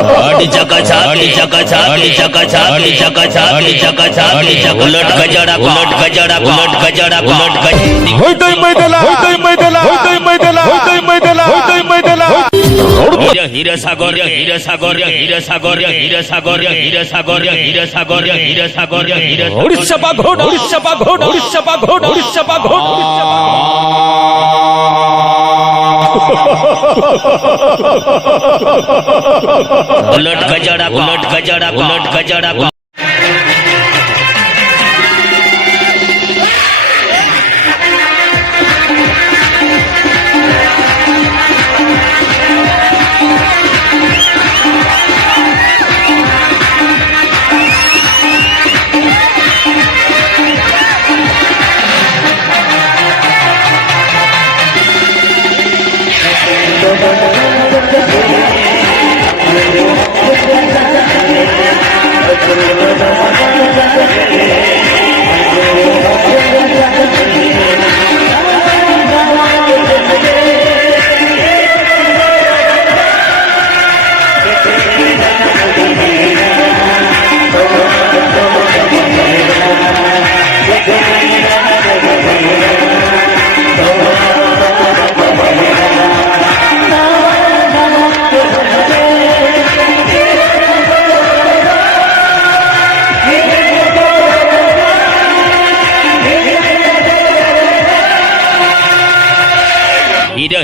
उलट गजड़ा उलट गजड़ा उलट गजड़ा उलट होतोय मैदाला होतोय मैदाला होतोय मैदाला होतोय मैदाला होतोय मैदाला हिरसागर हिरसागर हिरसागर हिरसागर हिरसागर हिरसागर हिरसागर उड़ीसा बाघोड उड़ीसा बाघोड उड़ीसा बाघोड उड़ीसा बाघोड उलट गजड़ा उलट गजड़ा उलट गजड़ा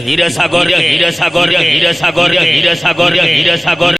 हिरसागर हिरसागर हिरसागर हिरसागर हिरसागर हिरसागर